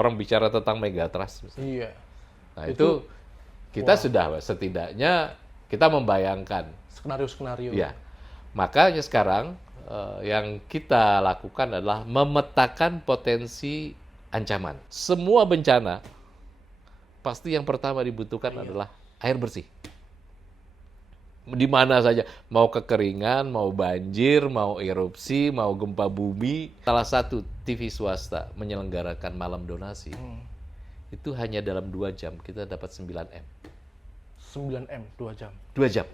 orang bicara tentang megatrust. Iya. Nah itu kita sudah setidaknya kita membayangkan. Skenario-skenario. Ya, makanya sekarang yang kita lakukan adalah memetakan potensi ancaman. Semua bencana pasti yang pertama dibutuhkan adalah air bersih. Di mana saja, mau kekeringan, mau banjir, mau erupsi, mau gempa bumi. Salah satu TV swasta menyelenggarakan malam donasi. Itu hanya dalam 2 jam kita dapat 9M. 9M 2 jam. 2 jam.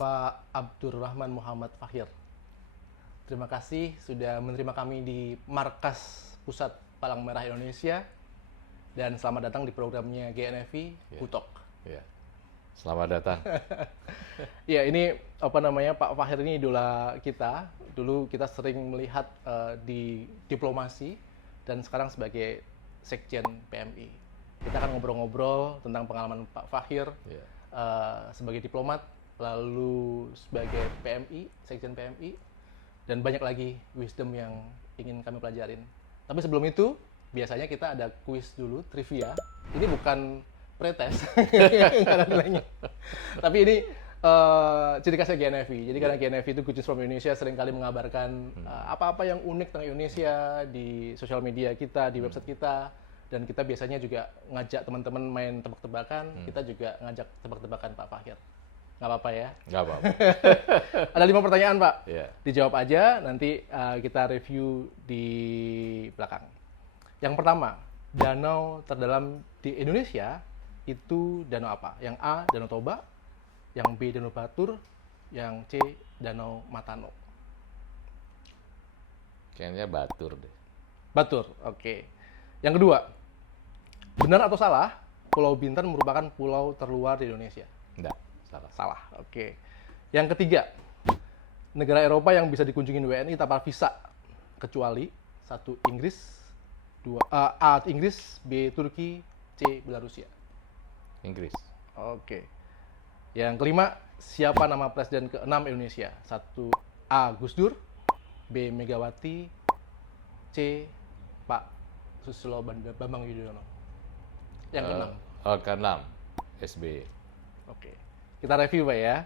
Pak Abdurrahman Muhammad Fakhir, terima kasih sudah menerima kami di Markas Pusat Palang Merah Indonesia dan selamat datang di programnya GNFI Kutok. Ya. Selamat datang. Ya, ini apa namanya, Pak Fakhir ini idola kita. Dulu kita sering melihat di diplomasi dan sekarang sebagai Sekjen PMI. Kita akan ngobrol-ngobrol tentang pengalaman Pak Fakhir sebagai diplomat, lalu sebagai PMI, Sekjen PMI, dan banyak lagi wisdom yang ingin kami pelajarin. Tapi sebelum itu, biasanya kita ada kuis dulu, trivia. Ini bukan pretest, tapi ini ciri khasnya GNFI. Jadi karena GNFI itu Good News from Indonesia seringkali mengabarkan apa-apa yang unik tentang Indonesia di sosial media kita, di website kita, dan kita biasanya juga ngajak teman-teman main tebak-tebakan. Kita juga ngajak tebak-tebakan Pak Fakhir. Nggak apa-apa ya? Nggak apa-apa. Ada 5 pertanyaan, Pak. Yeah. Dijawab aja, nanti kita review di belakang. Yang pertama, danau terdalam di Indonesia itu danau apa? Yang A, Danau Toba, yang B, Danau Batur, yang C, Danau Matano. Kayaknya Batur deh. Batur, oke. Yang kedua, benar atau salah, Pulau Bintan merupakan pulau terluar di Indonesia? Enggak, salah. Salah, oke. Yang ketiga, negara Eropa yang bisa dikunjungi WNI tanpa visa, kecuali 1 Inggris, A. Inggris, B. Turki, C. Belarusia. Inggris. Oke. Yang kelima, siapa nama presiden ke-6 Indonesia? 1 A. Gus Dur, B. Megawati, C. Pak Susilo Bambang Yudhoyono. Yang ke-6. Ke-6, SBY. Oke. Kita review, Pak ya.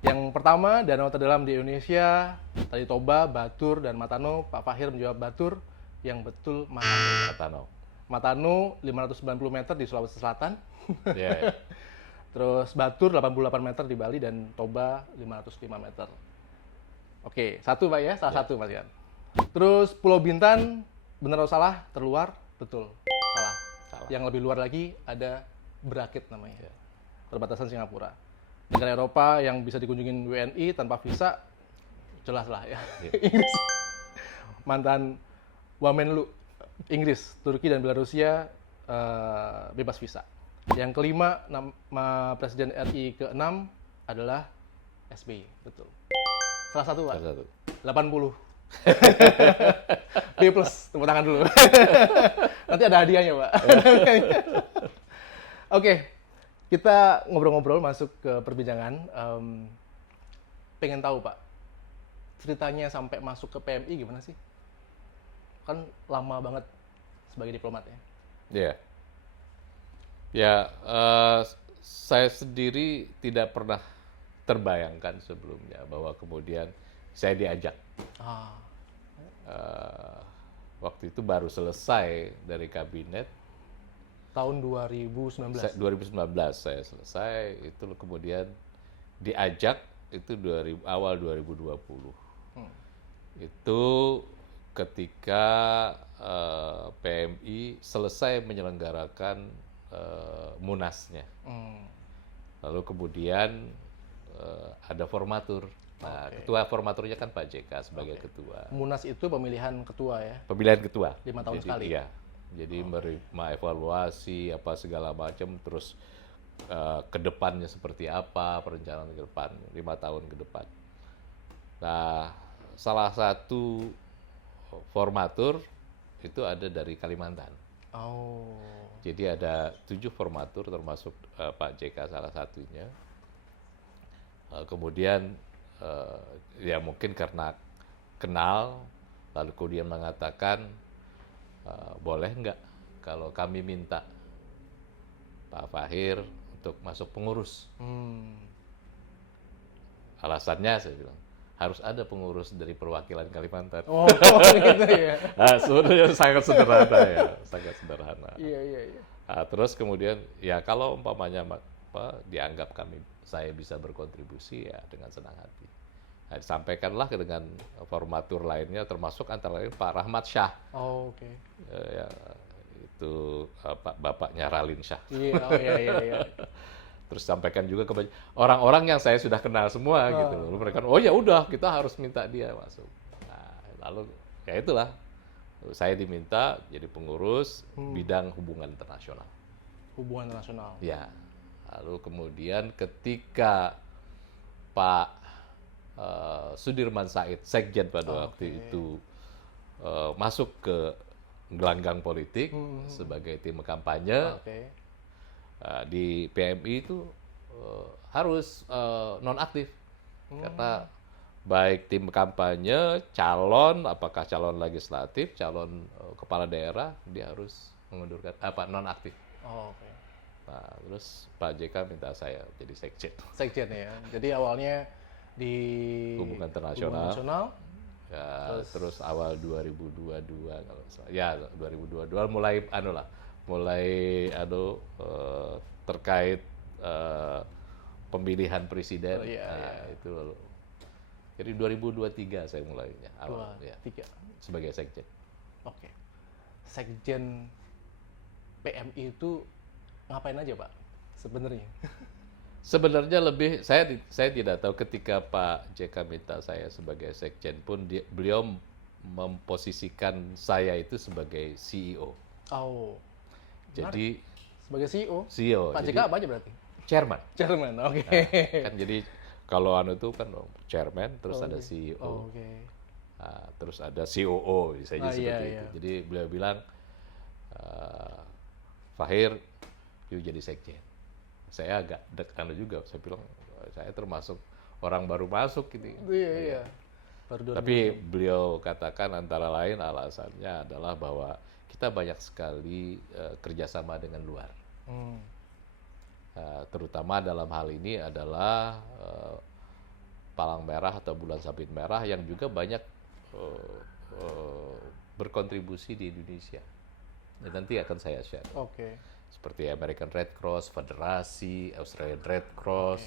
Yang pertama, danau terdalam di Indonesia, tadi Toba, Batur, dan Matano. Pak Fakhir menjawab Batur, yang betul Matano. Matano. Matano 590 meter di Sulawesi Selatan. Yeah. Terus Batur 88 meter di Bali dan Toba 505 meter. Oke, satu Pak ya, salah satu Mas Ian. Terus Pulau Bintan, benar atau salah? Terluar? Betul. Salah. Yang lebih luar lagi ada Berakit namanya. Perbatasan Singapura. Negara Eropa yang bisa dikunjungin WNI tanpa visa, jelas lah ya. Inggris. Mantan Wamenlu Inggris, Turki, dan Belarusia bebas visa. Yang kelima, nama Presiden RI ke-6 adalah SBY, betul. Salah satu, Pak. Salah satu. 80. B+, tepuk tangan dulu. Nanti ada hadiahnya, Pak. Oke, kita ngobrol-ngobrol masuk ke perbincangan. Pengen tahu, Pak, ceritanya sampai masuk ke PMI gimana sih? Kan lama banget sebagai diplomat ya. Iya. Ya, saya sendiri tidak pernah terbayangkan sebelumnya bahwa kemudian saya diajak. Waktu itu baru selesai dari kabinet. Tahun 2019. 2019 saya selesai, itu kemudian diajak itu awal 2020. Itu ketika PMI selesai menyelenggarakan Munasnya. Lalu kemudian ada formatur. Nah, ketua formaturnya kan Pak JK sebagai ketua. Munas itu pemilihan ketua ya? Pemilihan ketua. 5 tahun sekali? Iya. Jadi menerima evaluasi, apa segala macam, terus ke depannya seperti apa, perencanaan ke depan, 5 tahun ke depan. Nah, salah satu formatur itu ada dari Kalimantan. Oh. Jadi ada 7 formatur termasuk Pak JK salah satunya. Kemudian ya mungkin karena kenal, lalu kemudian mengatakan, boleh nggak kalau kami minta Pak Fahir untuk masuk pengurus. Alasannya saya bilang, harus ada pengurus dari perwakilan Kalimantan. Oh, gitu ya. Nah, sebenarnya sangat sederhana ya, sangat sederhana. Iya. Nah, terus kemudian ya kalau umpamanya dianggap saya bisa berkontribusi ya dengan senang hati. Nah, disampaikanlah dengan formatur lainnya, termasuk antara lain Pak Rahmat Syah. Oh, oke. Ya, itu bapaknya Ralin Syah. Iya. Terus sampaikan juga ke orang-orang yang saya sudah kenal semua gitu. Lalu mereka, oh ya udah kita harus minta dia masuk. Nah, lalu ya itulah saya diminta jadi pengurus bidang hubungan internasional. Hubungan internasional. Ya. Lalu kemudian ketika Pak Sudirman Said, Sekjen pada waktu itu masuk ke gelanggang politik sebagai tim kampanye. Di PMI itu harus nonaktif karena baik tim kampanye, calon, apakah calon legislatif, calon kepala daerah, dia harus mengundurkan nonaktif. Nah, terus Pak JK minta saya jadi sekjen. Sekjen ya. Jadi awalnya di hubungan internasional. Ya, terus awal 2022 kalau salah. Ya, 2022 mulai terkait pemilihan presiden. Itu jadi 2023 saya mulainya awal ya, sebagai sekjen. Oke. Sekjen PMI itu ngapain aja, Pak? Sebenarnya. Sebenarnya lebih saya tidak tahu ketika Pak JK minta saya sebagai sekjen pun beliau memposisikan saya itu sebagai CEO. Oh. Jadi sebagai CEO. CEO. Pak JK apa aja berarti? Chairman. Chairman, oke. Nah, kan jadi kalau itu kan chairman, terus ada CEO. Nah, terus ada COO, saya seperti itu. Jadi beliau bilang, Fahir, you jadi sekjen. Saya agak dekat juga, saya bilang saya termasuk orang baru masuk gitu. Iya. Tapi beliau katakan antara lain alasannya adalah bahwa kita banyak sekali kerjasama dengan luar. Terutama dalam hal ini adalah Palang Merah atau Bulan Sabit Merah yang juga banyak berkontribusi di Indonesia. Ya, nanti akan saya share. Seperti American Red Cross, Federasi, Australian Red Cross.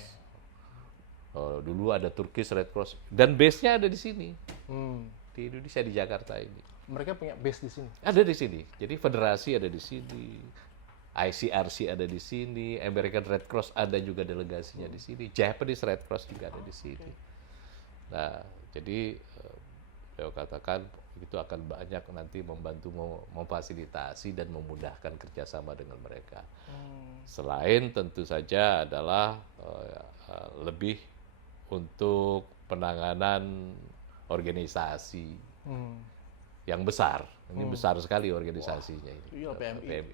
Dulu ada Turkish Red Cross dan base-nya ada di sini. Di Indonesia, di Jakarta ini. Mereka punya base di sini? Ada di sini. Jadi federasi ada di sini. ICRC ada di sini. American Red Cross ada juga delegasinya di sini. Japanese Red Cross juga ada di sini. Nah, jadi saya katakan itu akan banyak nanti membantu memfasilitasi dan memudahkan kerjasama dengan mereka. Selain tentu saja adalah lebih untuk penanganan organisasi yang besar. Ini besar sekali organisasinya ini. Iya,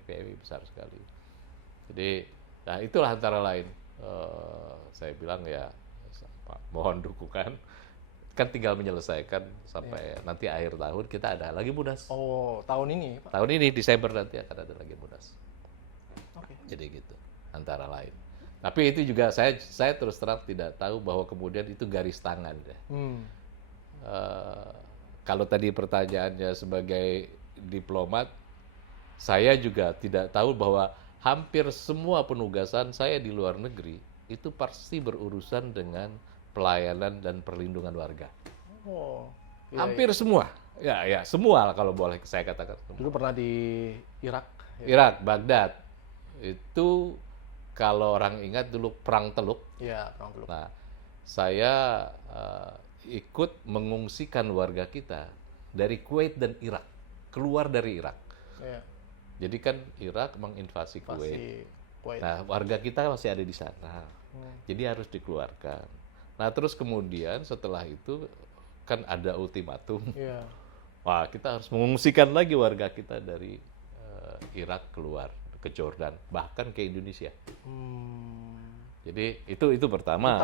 PMI besar sekali. Jadi, nah itulah antara lain. Saya bilang ya, mohon dukungan. Kan tinggal menyelesaikan sampai nanti akhir tahun kita ada lagi Munas. Oh, tahun ini, Pak? Tahun ini Desember nanti akan ada lagi Munas. Jadi gitu, antara lain. Tapi itu juga saya terus terang tidak tahu bahwa kemudian itu garis tangan. Kalau tadi pertanyaannya sebagai diplomat, saya juga tidak tahu bahwa hampir semua penugasan saya di luar negeri itu pasti berurusan dengan pelayanan dan perlindungan warga. Hampir semua. Ya, semua kalau boleh saya katakan. Dulu pernah di Irak. Irak, Baghdad. Itu kalau orang ingat dulu Perang Teluk. Iya, Perang Teluk. Nah, saya ikut mengungsikan warga kita dari Kuwait dan Irak, keluar dari Irak. Jadi kan Irak menginvasi Kuwait. Nah, warga kita masih ada di sana. Jadi harus dikeluarkan. Nah, terus kemudian setelah itu kan ada ultimatum. Wah, kita harus mengungsikan lagi warga kita dari Irak keluar ke Jordan, bahkan ke Indonesia. Jadi itu pertama.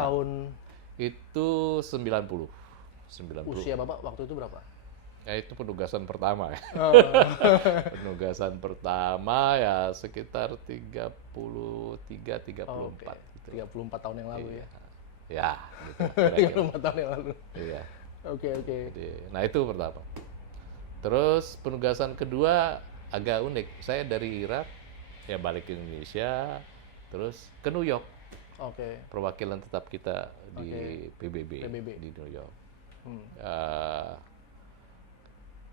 Itu 90. 90. Usia Bapak waktu itu berapa? Ya itu penugasan pertama ya. Oh. Penugasan pertama ya sekitar 33, 34 gitu. 34 tahun yang lalu ya. Ya, gitu. Kira-kira. 34 tahun yang lalu. Iya. Oke. Nah itu pertama. Terus penugasan kedua agak unik. Saya dari Irak, ya balik ke Indonesia, terus ke New York. Oke. Perwakilan tetap kita di PBB di New York.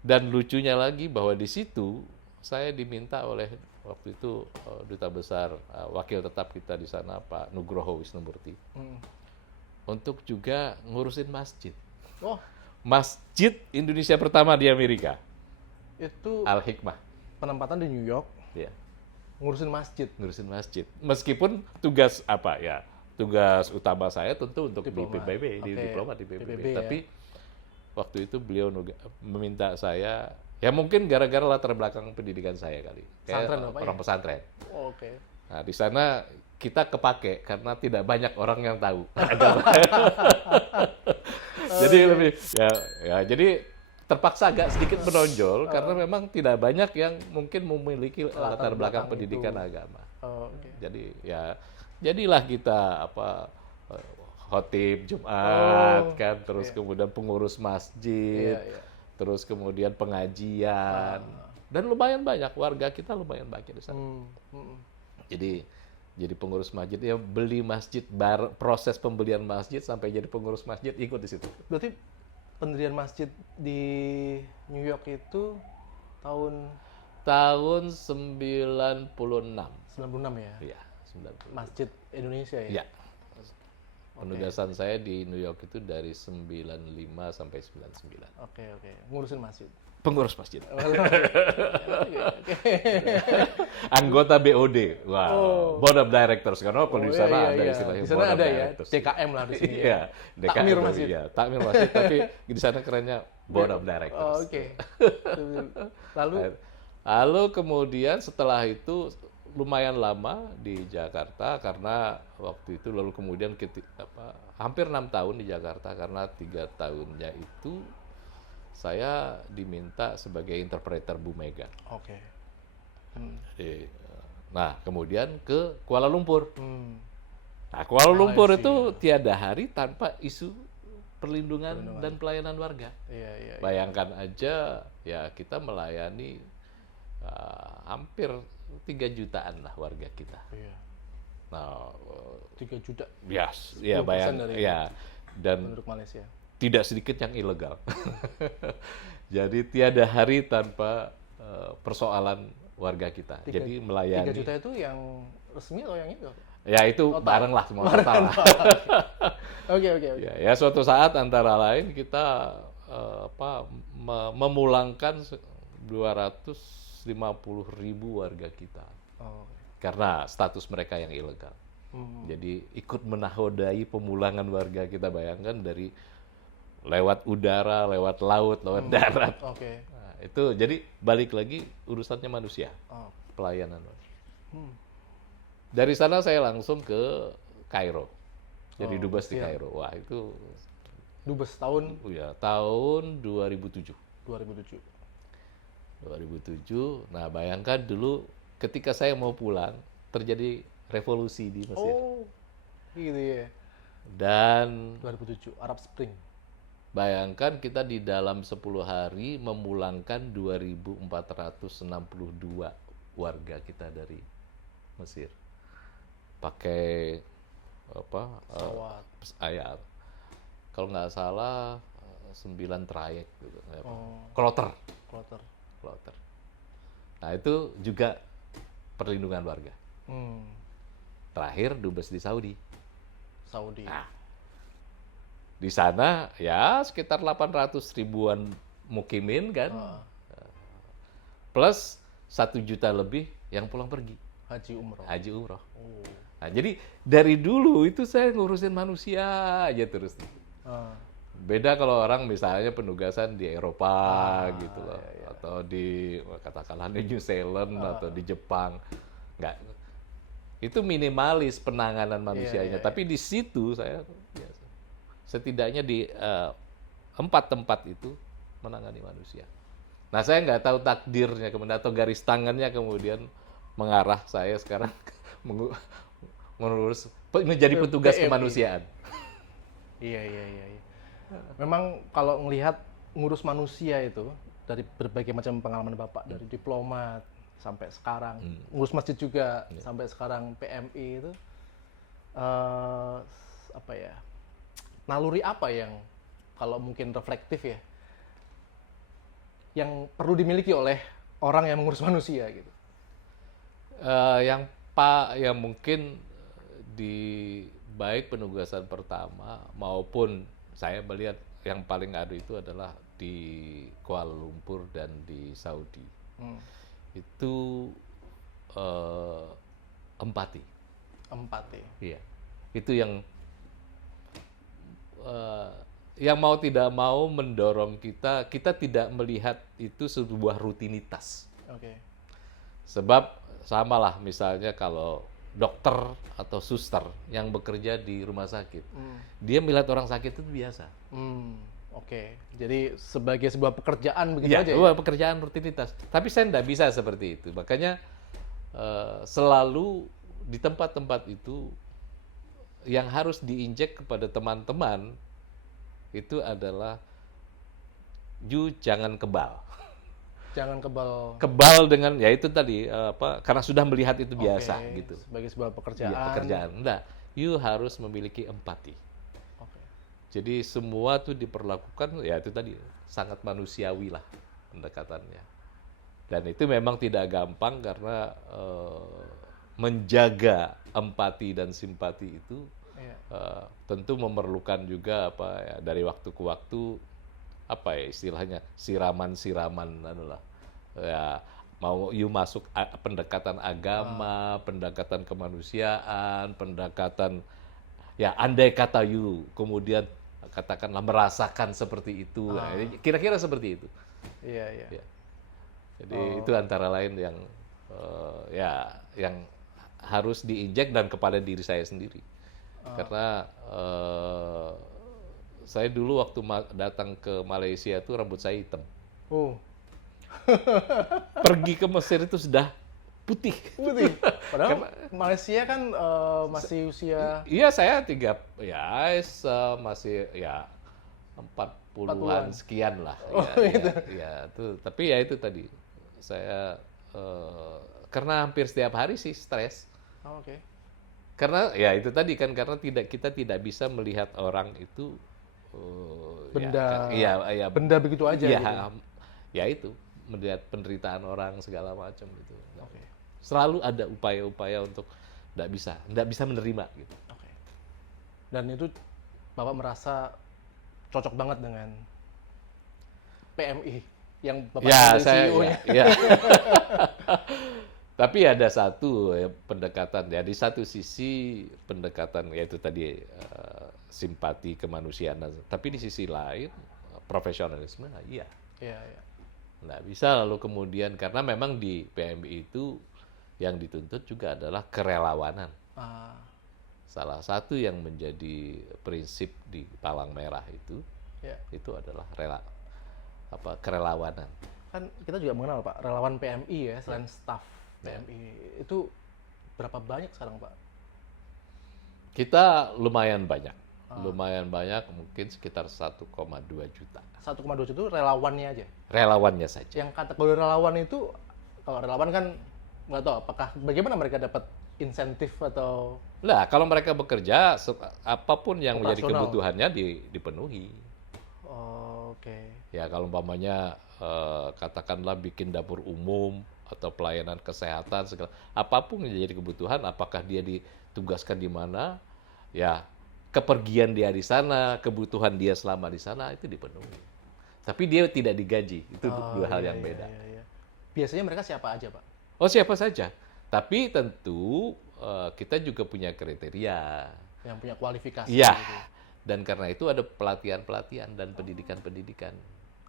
Dan lucunya lagi bahwa di situ saya diminta oleh waktu itu duta besar wakil tetap kita di sana Pak Nugroho Wisnumurti untuk juga ngurusin masjid. Oh, Masjid Indonesia pertama di Amerika, itu Al Hikmah. penempatan di New York, Ya, ngurusin masjid. ngurusin masjid. Meskipun tugas apa ya? Tugas utama saya tentu untuk Diplomat. di PBB, di Oke. diplomat di PBB. PBB ya. Tapi waktu itu beliau meminta saya, ya mungkin gara-gara latar belakang pendidikan saya kali. Kayak Pesantren Bapak orang ya? pesantren. Oke. Nah, di sana kita kepake karena tidak banyak orang yang tahu agama. Jadi lebih ya jadi terpaksa agak sedikit menonjol karena memang tidak banyak yang mungkin memiliki latar belakang belakang pendidikan itu. agama. Oh, oke. Jadi ya jadilah kita khotib Jumat kan, terus kemudian pengurus masjid, Iya. terus kemudian pengajian, dan lumayan banyak warga kita lumayan banyak di sana. Jadi pengurus masjid ya beli masjid, proses pembelian masjid sampai jadi pengurus masjid ikut di situ. Berarti pendirian masjid di New York itu tahun Tahun 96. 96 ya? Iya, 90. Masjid Indonesia ya? Iya. Penugasan saya di New York itu dari 95 sampai 99. Oke. Ngurusin masjid. Pengurus masjid. Oke. Anggota BOD. Wow. Board of Directors karena kalau di sana ada iya. istilahnya Di sana Board of ada ya, Directors. DKM lah di sini ya. Iya, Takmir masjid. Iya, takmir masjid tapi di sana kerennya Board of Directors. Oh, oke. Lalu kemudian setelah itu lumayan lama di Jakarta karena waktu itu lalu kemudian hampir 6 tahun di Jakarta karena 3 tahunnya itu saya diminta sebagai interpreter Bu Mega. Oke. Jadi, nah kemudian ke Kuala Lumpur. Hmm. Nah Kuala Lumpur Malaysia. itu tiada hari tanpa isu perlindungan dan pelayanan warga. Iya. Bayangkan aja ya kita melayani hampir 3 jutaan lah warga kita. Iya. Nah, 3 juta yes, 10% ya dari ya dan penduduk Malaysia. tidak sedikit yang ilegal. Jadi tiada hari tanpa persoalan warga kita. Jadi 3 melayani. juta itu yang resmi atau yang itu? Ya itu bareng lah semua total. Oke. Ya suatu saat antara lain kita memulangkan 250.000 warga kita karena status mereka yang ilegal. Jadi ikut menahodai pemulangan warga kita, bayangkan dari lewat udara, lewat laut, lewat darat. Oke. Nah, itu jadi balik lagi urusannya manusia, Oh. pelayanan. Dari sana saya langsung ke Kairo. Jadi dubes di Kairo. Wah, itu Dubes tahun tahun 2007. 2007. 2007. Nah, bayangkan dulu ketika saya mau pulang terjadi revolusi di Mesir. Oh. Gitu ya. Dan 2007 Arab Spring. bayangkan kita di dalam 10 hari memulangkan 2.462 warga kita dari Mesir. Pakai Pesawat. kalau nggak salah 9 trayek gitu. Kloter. Kloter. Nah, itu juga perlindungan warga. Terakhir dubes di Saudi. Nah, di sana ya sekitar 800 ribuan mukimin kan. Plus 1 juta lebih yang pulang pergi. Haji umroh. Nah, jadi dari dulu itu saya ngurusin manusia aja terus. Beda kalau orang misalnya penugasan di Eropa gitu loh, atau di katakanlah di New Zealand atau di Jepang, nggak, itu minimalis penanganan manusianya. Tapi di situ saya biasa. setidaknya di 4 tempat itu menangani manusia. Nah, saya nggak tahu takdirnya kemudian atau garis tangannya kemudian mengarah saya sekarang mengurus menjadi petugas PMI. kemanusiaan. Iya. Memang kalau ngelihat ngurus manusia itu dari berbagai macam pengalaman Bapak dari diplomat sampai sekarang, ngurus masjid juga sampai sekarang PMI itu apa ya? Naluri apa yang kalau mungkin reflektif ya yang perlu dimiliki oleh orang yang mengurus manusia gitu. Yang mungkin di baik penugasan pertama maupun saya melihat yang paling ada itu adalah di Kuala Lumpur dan di Saudi. Itu empati. Empati. Iya. Itu yang mau tidak mau mendorong kita tidak melihat itu sebuah rutinitas. Oke. Sebab samalah misalnya kalau dokter atau suster yang bekerja di rumah sakit, dia melihat orang sakit itu biasa. Oke. Jadi sebagai sebuah pekerjaan begitu Ya, aja ya? pekerjaan rutinitas. Tapi saya tidak bisa seperti itu. Makanya selalu di tempat-tempat itu yang harus diinjek kepada teman-teman itu adalah jangan kebal. Jangan kebal. Kebal dengan ya itu tadi karena sudah melihat itu biasa Oke, gitu. sebagai sebuah pekerjaan. Iya, pekerjaan. Enggak, you harus memiliki empati. Oke. Jadi semua tuh diperlakukan ya itu tadi sangat manusiawi lah pendekatannya. Dan itu memang tidak gampang karena menjaga empati dan simpati itu tentu memerlukan juga dari waktu ke waktu istilahnya siraman-siraman adalah ya mau you masuk pendekatan agama, pendekatan kemanusiaan, pendekatan ya andai kata you kemudian katakanlah merasakan seperti itu, kira-kira seperti itu. Iya. Ya. Jadi itu antara lain yang yang harus diinjek dan kepada diri saya sendiri. Karena saya dulu waktu datang ke Malaysia itu rambut saya hitam. Pergi ke Mesir itu sudah putih. Padahal Malaysia kan masih usia. Iya, saya masih 40-an sekian lah. Itu. Tapi ya itu tadi saya karena hampir setiap hari sih stres. Oke. Karena ya itu tadi kan karena kita tidak bisa melihat orang itu benda benda begitu aja ya, gitu. Ya itu melihat penderitaan orang segala macam gitu. Oke. Selalu ada upaya-upaya untuk tidak bisa menerima gitu. Oke. Dan itu Bapak merasa cocok banget dengan PMI yang Bapak jadi CEO-nya. Ya. Tapi ada satu pendekatan ya di satu sisi pendekatan yaitu tadi simpati kemanusiaan, tapi di sisi lain profesionalisme, iya. Nggak bisa lalu kemudian karena memang di PMI itu yang dituntut juga adalah kerelawanan. Salah satu yang menjadi prinsip di Palang Merah itu adalah kerelawanan. Kan kita juga mengenal Pak relawan PMI ya selain staf PMI itu berapa banyak sekarang Pak? Kita lumayan banyak, mungkin sekitar 1,2 juta. 1,2 juta itu relawannya aja? Relawannya saja. Yang kategori relawan itu, kalau relawan kan nggak tahu apakah bagaimana mereka dapat insentif atau? Nah, kalau mereka bekerja, apapun yang menjadi operasional. kebutuhannya dipenuhi. Oke. Ya kalau umpamanya katakanlah bikin dapur umum atau pelayanan kesehatan segala apapun yang jadi kebutuhan, apakah dia ditugaskan di mana, ya kepergian dia di sana, kebutuhan dia selama di sana itu dipenuhi. Tapi dia tidak digaji, itu dua hal yang beda. Iya. Biasanya mereka siapa aja Pak? Oh siapa saja, tapi tentu kita juga punya kriteria. Yang punya kualifikasi. Iya. Gitu. Dan karena itu ada pelatihan-pelatihan dan pendidikan-pendidikan.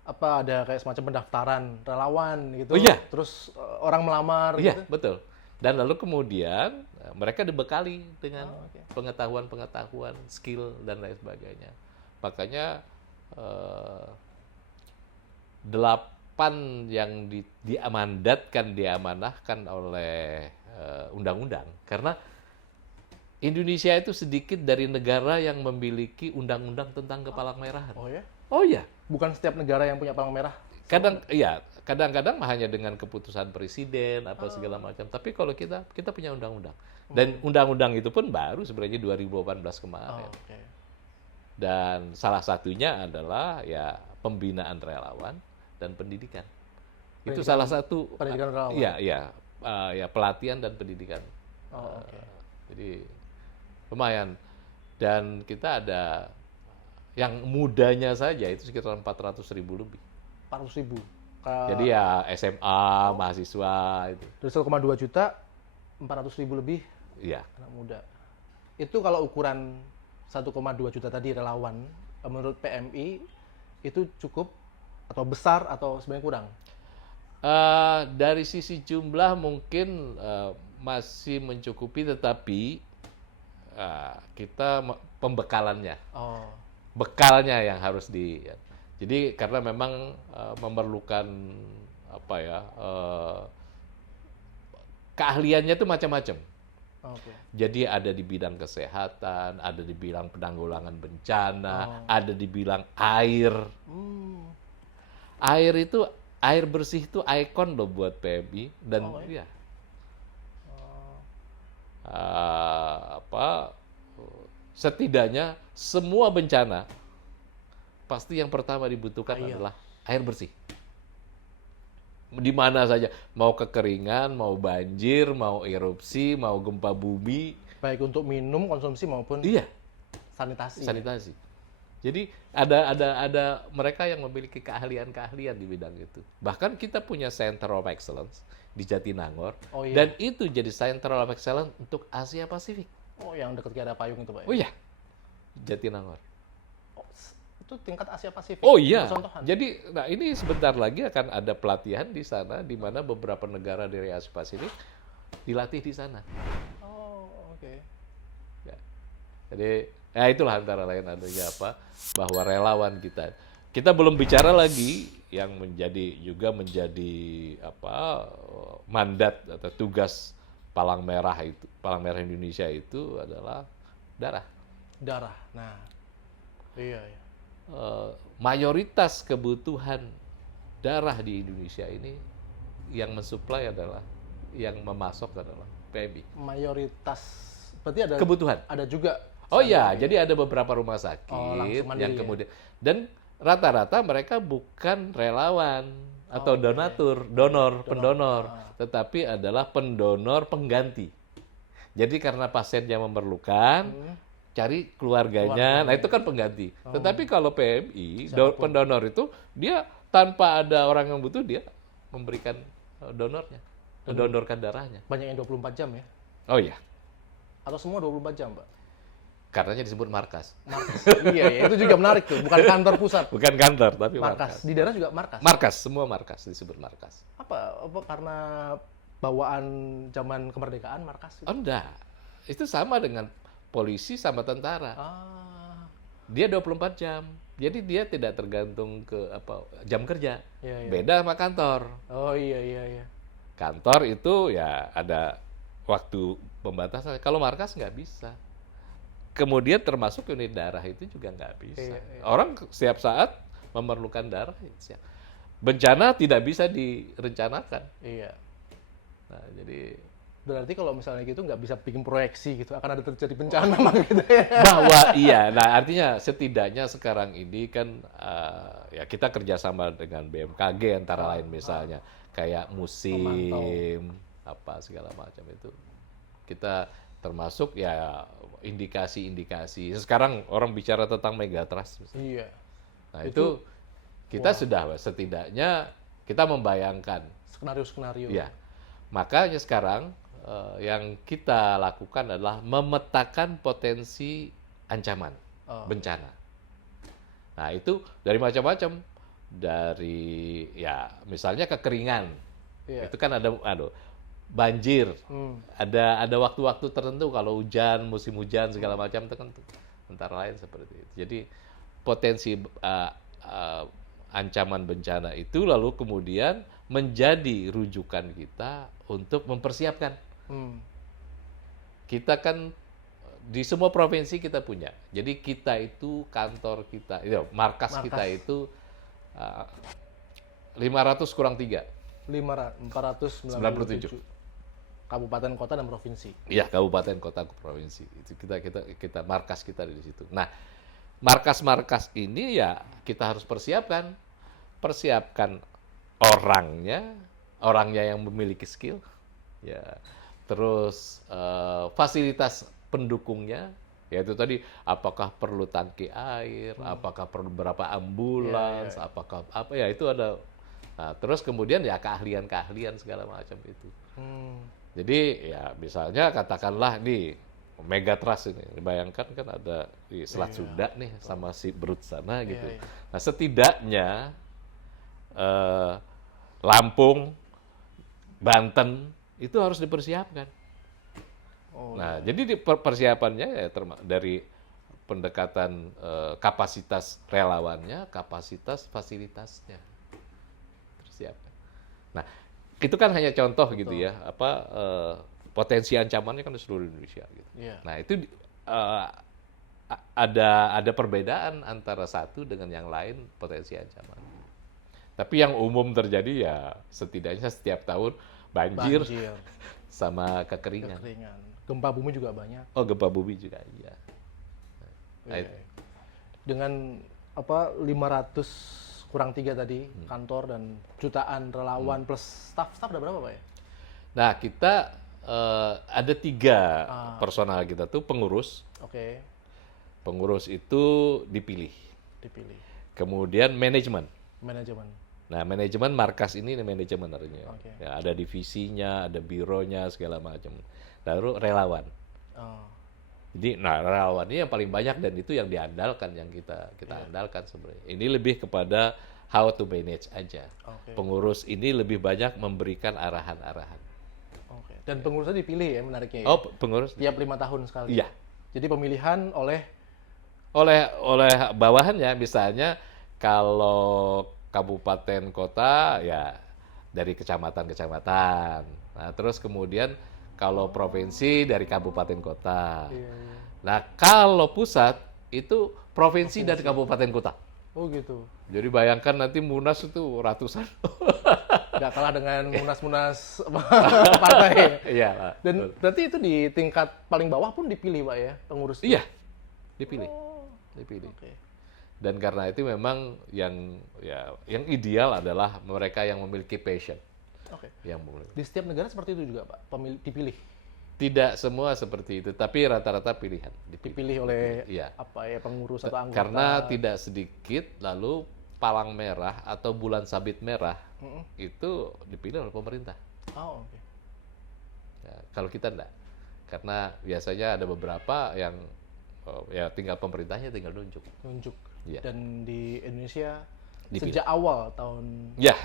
Apa ada kayak semacam pendaftaran relawan gitu? Oh, iya. Terus orang melamar Iya, gitu? betul. Dan lalu kemudian mereka dibekali dengan Oke. pengetahuan-pengetahuan, skill dan lain sebagainya. Makanya 8 yang diamanahkan oleh undang-undang, karena Indonesia itu sedikit dari negara yang memiliki undang-undang tentang kepalang merahan. Oh ya? Oh iya, Bukan setiap negara yang punya palang merah. kadang-kadang hanya dengan keputusan presiden apa segala macam. Tapi kalau kita punya undang-undang, dan undang-undang itu pun baru sebenarnya 2018 kemarin. Oke. Dan salah satunya adalah ya pembinaan relawan dan pendidikan. Itu salah satu pendidikan relawan. ya pelatihan dan pendidikan. Oke. Jadi lumayan. Dan kita ada yang mudanya saja itu sekitar 400.000 lebih. 400.000. Jadi ya SMA, mahasiswa itu. Dari 1,2 juta, 400.000 lebih Iya. anak muda. Itu kalau ukuran 1,2 juta tadi relawan, menurut PMI itu cukup atau besar atau sebenarnya kurang? Dari sisi jumlah mungkin masih mencukupi, tetapi kita pembekalannya. Oh. Bekalnya yang harus jadi karena memang memerlukan apa ya, keahliannya itu macam-macam. Oke. Jadi ada di bidang kesehatan, ada di bidang penanggulangan bencana, ada di bidang air. Air bersih itu ikon loh buat PMI, dan setidaknya semua bencana pasti yang pertama dibutuhkan adalah air bersih. Di mana saja, mau kekeringan, mau banjir, mau erupsi, mau gempa bumi. Baik untuk minum, konsumsi maupun sanitasi. Sanitasi. Jadi ada mereka yang memiliki keahlian-keahlian di bidang itu. Bahkan kita punya Center of Excellence di Jatinangor, dan itu jadi Center of Excellence untuk Asia Pasifik. Oh, yang dekat Kiara Payung itu, Pak? Oh iya, Jatinangor. Itu tingkat Asia Pasifik. Oh iya. Jadi, ini sebentar lagi akan ada pelatihan di sana, di mana beberapa negara dari Asia Pasifik dilatih di sana. Oh, oke. Ya. Jadi, itulah antara lain adanya bahwa relawan kita belum bicara lagi yang menjadi mandat atau tugas Palang Merah Indonesia itu adalah darah. Nah, iya. Mayoritas kebutuhan darah di Indonesia ini yang mensuplai yang memasok adalah PMI. Mayoritas berarti ada kebutuhan. Ada juga. Oh iya, jadi ada beberapa rumah sakit yang kemudian dan rata-rata mereka bukan relawan atau pendonor, tetapi adalah pendonor pengganti. Jadi karena pasiennya memerlukan, cari keluarganya, nah itu kan pengganti. Tetapi kalau PMI, pendonor itu dia tanpa ada orang yang butuh, dia memberikan donornya, mendonorkan darahnya. Banyak yang 24 jam ya? Oh iya. Atau semua 24 jam, Pak? Karenanya disebut markas. Iya, itu juga menarik tuh. Bukan kantor pusat. Bukan kantor, tapi markas. Di daerah juga markas? Markas, semua markas, disebut markas. Apa karena bawaan zaman kemerdekaan markas? Oh enggak, itu sama dengan polisi sama tentara. Dia 24 jam. Jadi dia tidak tergantung ke jam kerja. Beda sama kantor. Oh iya. Kantor itu ya ada waktu pembatasan. Kalau markas nggak bisa. Kemudian termasuk unit darah itu juga nggak bisa. Orang setiap saat memerlukan darah. Bencana tidak bisa direncanakan. Iya. Nah, jadi berarti kalau misalnya gitu nggak bisa bikin proyeksi gitu, akan ada terjadi bencana gitu ya. Bahwa nah artinya setidaknya sekarang ini kan ya kita kerjasama dengan BMKG antara lain misalnya kayak musim segala macam itu kita termasuk ya indikasi-indikasi. Sekarang orang bicara tentang megatrust. Iya. Nah itu kita sudah setidaknya kita membayangkan skenario-skenario. Ya, makanya sekarang yang kita lakukan adalah memetakan potensi ancaman bencana. Nah itu dari macam-macam, dari ya misalnya kekeringan, itu kan ada banjir, ada waktu-waktu tertentu kalau hujan, musim hujan segala macam itu kan antara lain seperti itu. Jadi potensi ancaman bencana itu lalu kemudian menjadi rujukan kita untuk mempersiapkan. Kita kan di semua provinsi kita punya. Jadi kita itu kantor kita, markas kita itu 500 kurang 3. 497 kabupaten, kota, dan provinsi. Iya, kabupaten, kota, provinsi. Itu kita markas kita di situ. Nah, markas-markas ini ya kita harus persiapkan orangnya yang memiliki skill, ya. Terus fasilitas pendukungnya, yaitu tadi apakah perlu tangki air, apakah perlu berapa ambulans, apakah apa ya itu ada. Nah, terus kemudian ya keahlian segala macam itu. Jadi ya misalnya katakanlah di Megatrust ini, bayangkan kan ada di Selat Sunda nih sama si Brut sana gitu. Nah setidaknya Lampung, Banten itu harus dipersiapkan. Nah jadi persiapannya ya dari pendekatan kapasitas relawannya, kapasitas fasilitasnya persiapkan. Nah itu kan hanya contoh gitu ya, potensi ancamannya kan di seluruh Indonesia gitu. Nah itu ada perbedaan antara satu dengan yang lain potensi ancaman. Tapi yang umum terjadi ya setidaknya setiap tahun banjir. Sama kekeringan. Gempa bumi juga banyak. Oh, gempa bumi juga iya. Dengan 500 kurang 3 tadi, kantor dan jutaan relawan plus staff ada berapa Pak ya? Nah, kita ada 3 personal kita tuh pengurus. Pengurus itu dipilih. Kemudian manajemen. Nah, manajemen markas ini manajemen artinya. Ya, ada divisinya, ada bironya, segala macam. Lalu relawan. Jadi, relawan ini yang paling banyak dan itu yang diandalkan, yang kita andalkan sebenarnya. Ini lebih kepada how to manage aja. Pengurus ini lebih banyak memberikan arahan-arahan. Dan pengurusnya dipilih ya, menariknya ya? Oh, pengurus? Tiap 5 tahun sekali? Iya. Jadi pemilihan oleh bawahannya, misalnya kalau kabupaten kota ya dari kecamatan-kecamatan. Nah, terus kemudian kalau provinsi dari kabupaten kota. Nah, kalau pusat itu provinsi dari kabupaten kota. Oh gitu. Jadi bayangkan nanti Munas itu ratusan. Nggak kalah dengan Munas-Munas partai. Iya. Dan berarti itu di tingkat paling bawah pun dipilih Pak ya, pengurus itu? Iya, dipilih. Dan karena itu memang yang ideal adalah mereka yang memiliki passion. Di setiap negara seperti itu juga Pak, dipilih? Tidak semua seperti itu, tapi rata-rata pilihan. Dipilih oleh pengurus atau anggota? Karena tidak sedikit lalu palang merah atau bulan sabit merah itu dipilih oleh pemerintah. Ya, kalau kita enggak, karena biasanya ada beberapa yang ya tinggal pemerintahnya tinggal nunjuk. Ya. Dan di Indonesia dipilih. Sejak awal tahun. Ya.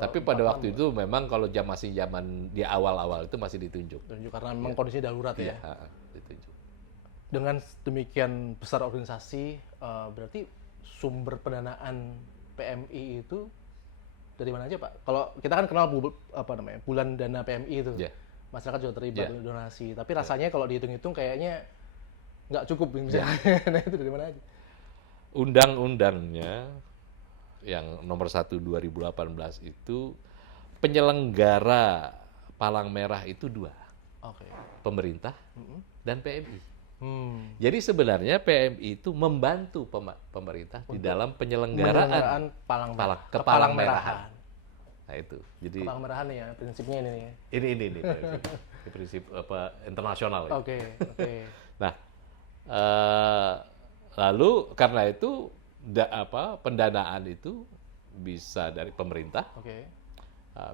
Tapi pada waktu itu memang kalau masih zaman di awal-awal itu masih ditunjuk. Karena memang kondisinya darurat ya. Ditunjuk. Dengan demikian besar organisasi, berarti sumber pendanaan PMI itu dari mana aja Pak? Kalau kita kan kenal bulan dana PMI itu, masyarakat juga terlibat donasi. Tapi rasanya kalau dihitung-hitung kayaknya nggak cukup misalnya. Nah itu dari mana aja? Undang-undangnya yang nomor 1 2018 itu penyelenggara palang merah itu 2. Pemerintah dan PMI. Jadi sebenarnya PMI itu membantu pemerintah di dalam penyelenggaraan palang merahan. Nah itu. Jadi palang merahan ya prinsipnya ini ya. Ini prinsip internasional. Nah, lalu karena itu pendanaan itu bisa dari pemerintah,